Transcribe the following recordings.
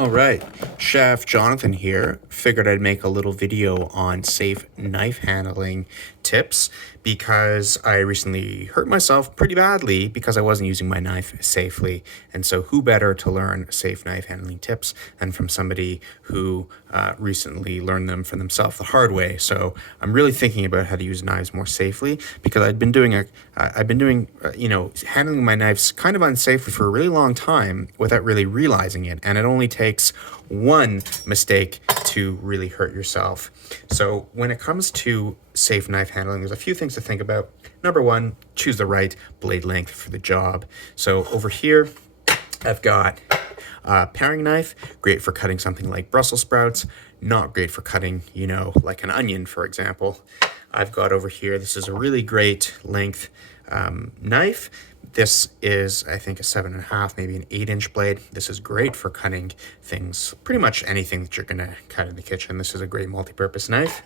All right, Chef Jonathan here. Figured I'd make a little video on safe knife handling tips because I recently hurt myself pretty badly because I wasn't using my knife safely. And so who better to learn safe knife handling tips than from somebody who recently learned them for themselves the hard way. So I'm really thinking about how to use knives more safely because I've been doing handling my knives kind of unsafely for a really long time without really realizing it. And it only takes one mistake to really hurt yourself. So when it comes to safe knife handling, there's a few things to think about. Number one, choose the right blade length for the job. So over here, I've got a paring knife, great for cutting something like Brussels sprouts, not great for cutting, like an onion, for example. I've got over here, this is a really great length knife. This is, I think, a 7.5, maybe an 8-inch blade. This is great for cutting things, pretty much anything that you're gonna cut in the kitchen. This is a great multi-purpose knife.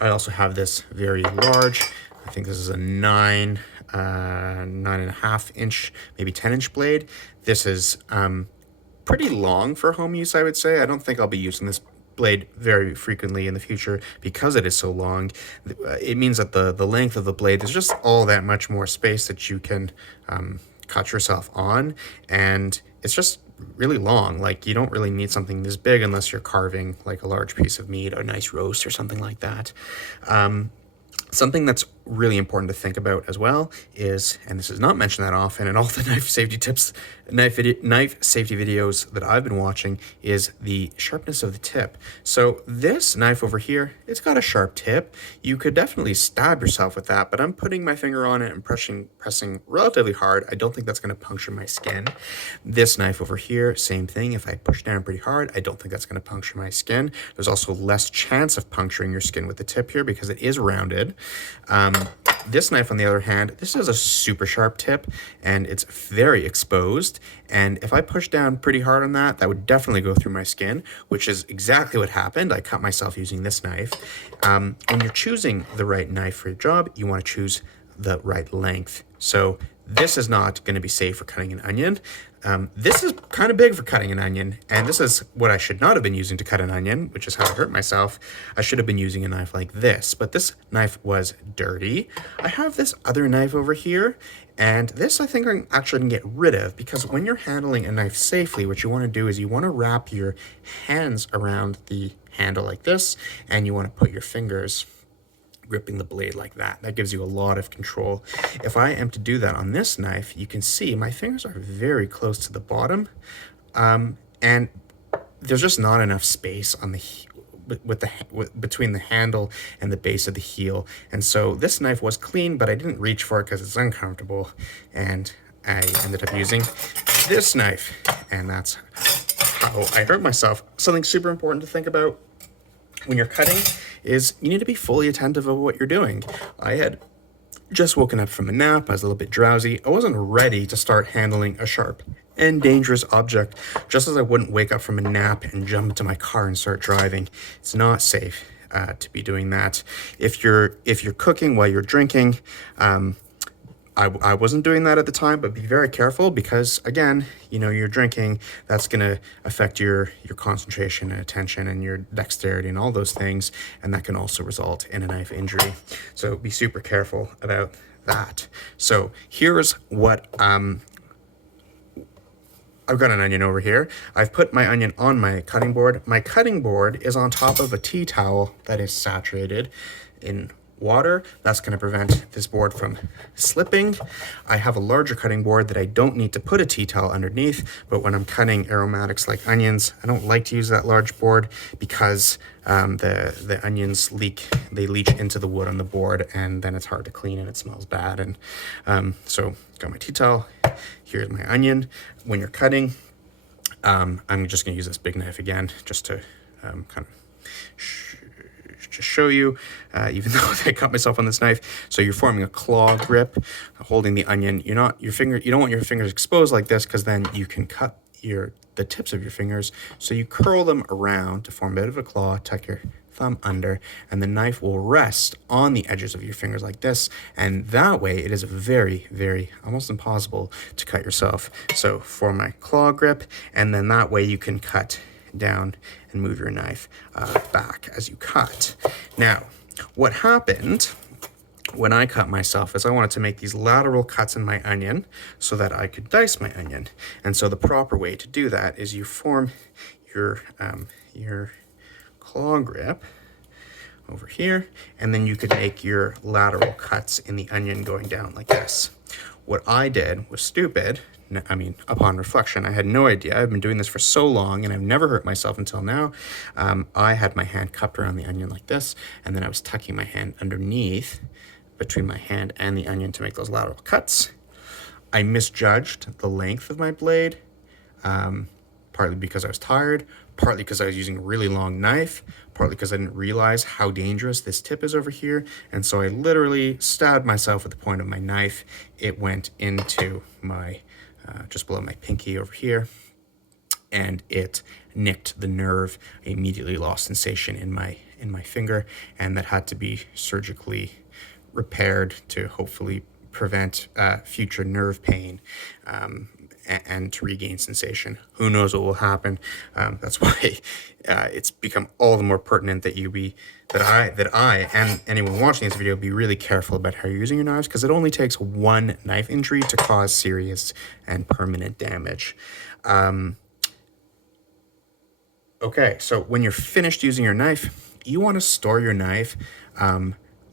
I also have this very large, I think this is a 9.5-inch, maybe 10-inch blade. This is pretty long for home use, I would say. I don't think I'll be using this blade very frequently in the future because it is so long. It means that the length of the blade, there's just all that much more space that you can cut yourself on, and it's just really long. Like, you don't really need something this big unless you're carving like a large piece of meat or a nice roast or something like that. Something that's really important to think about as well is, and this is not mentioned that often in all the knife safety tips, knife safety videos that I've been watching, is the sharpness of the tip. So this knife over here, it's got a sharp tip. You could definitely stab yourself with that, but I'm putting my finger on it and pressing relatively hard. I don't think that's going to puncture my skin. This knife over here, same thing. If I push down pretty hard, I don't think that's going to puncture my skin. There's also less chance of puncturing your skin with the tip here because it is rounded. This knife, on the other hand, this is a super sharp tip and it's very exposed. And if I push down pretty hard on that, that would definitely go through my skin, which is exactly what happened. I cut myself using this knife. When you're choosing the right knife for your job, you want to choose the right length. So this is not going to be safe for cutting an onion. This is kind of big for cutting an onion, and this is what I should not have been using to cut an onion, which is how I hurt myself. I should have been using a knife like this, but this knife was dirty. I have this other knife over here, and this I think I'm actually going to get rid of, because when you're handling a knife safely, what you want to do is you want to wrap your hands around the handle like this, and you want to put your fingers gripping the blade like that. That gives you a lot of control. If I am to do that on this knife, you can see my fingers are very close to the bottom, and there's just not enough space on the between the handle and the base of the heel. And so this knife was clean, but I didn't reach for it because it's uncomfortable, and I ended up using this knife, and that's how I hurt myself. Something super important to think about when you're cutting is you need to be fully attentive of what you're doing. I had just woken up from a nap. I was a little bit drowsy. I wasn't ready to start handling a sharp and dangerous object, just as I wouldn't wake up from a nap and jump into my car and start driving. It's not safe to be doing that. If you're cooking while you're drinking, I wasn't doing that at the time, but be very careful because, again, you're drinking. That's going to affect your concentration and attention and your dexterity and all those things, and that can also result in a knife injury. So be super careful about that. So here's what I've got an onion over here. I've put my onion on my cutting board. My cutting board is on top of a tea towel that is saturated in water. That's going to prevent this board from slipping. I have a larger cutting board that I don't need to put a tea towel underneath, but when I'm cutting aromatics like onions, I don't like to use that large board because the onions leach into the wood on the board, and then it's hard to clean and it smells bad. And so got my tea towel. Here's my onion. When you're cutting, I'm just going to use this big knife again just to kind of just show you, even though I cut myself on this knife. So you're forming a claw grip, holding the onion. You don't want your fingers exposed like this, because then you can cut the tips of your fingers. So you curl them around to form a bit of a claw, tuck your thumb under, and the knife will rest on the edges of your fingers like this. And that way it is very, very, almost impossible to cut yourself. So form my claw grip, and then that way you can cut down and move your knife back as you cut. Now, what happened when I cut myself is I wanted to make these lateral cuts in my onion so that I could dice my onion. And so the proper way to do that is you form your claw grip over here, and then you could make your lateral cuts in the onion going down like this. What I did was stupid. I mean, upon reflection, I had no idea. I've been doing this for so long and I've never hurt myself until now. I had my hand cupped around the onion like this, and then I was tucking my hand underneath between my hand and the onion to make those lateral cuts. I misjudged the length of my blade, partly because I was tired, partly because I was using a really long knife, partly because I didn't realize how dangerous this tip is over here. And so I literally stabbed myself with the point of my knife. It went into my, just below my pinky over here, and it nicked the nerve. I immediately lost sensation in my finger, and that had to be surgically repaired to hopefully prevent future nerve pain and to regain sensation. Who knows what will happen? That's why it's become all the more pertinent that I and anyone watching this video be really careful about how you're using your knives, because it only takes one knife injury to cause serious and permanent damage. Okay, so when you're finished using your knife, you want to store your knife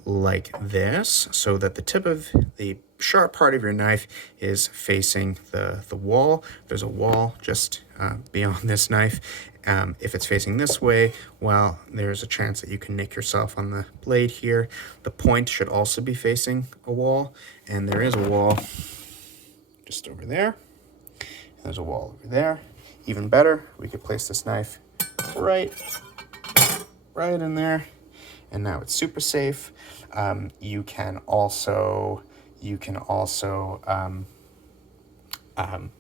like this, so that the tip of the sharp part of your knife is facing the wall. There's a wall just beyond this knife. If it's facing this way, well, there's a chance that you can nick yourself on the blade here. The point should also be facing a wall, and there is a wall just over there. And there's a wall over there. Even better, we could place this knife right in there, and now it's super safe. You can also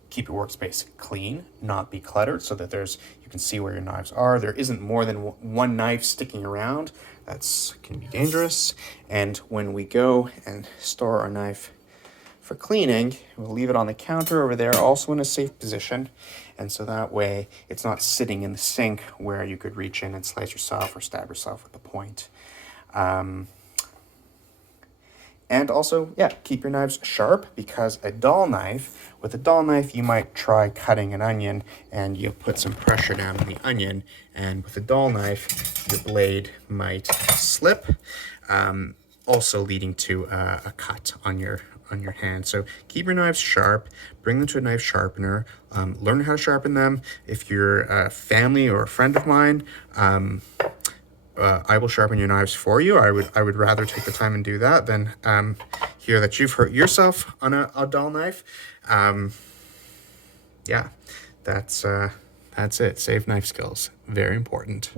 keep your workspace clean, not be cluttered, so that you can see where your knives are. There isn't more than one knife sticking around. That's can be dangerous. And when we go and store our knife for cleaning, we'll leave it on the counter over there, also in a safe position. And so that way it's not sitting in the sink where you could reach in and slice yourself or stab yourself with the point. And also, yeah, keep your knives sharp, because with a dull knife, you might try cutting an onion and you'll put some pressure down on the onion. And with a dull knife, your blade might slip, also leading to a cut on your hand. So keep your knives sharp, bring them to a knife sharpener, learn how to sharpen them. If you're a family or a friend of mine, I will sharpen your knives for you. I would rather take the time and do that than hear that you've hurt yourself on a dull knife. Yeah, that's it. Save knife skills. Very important.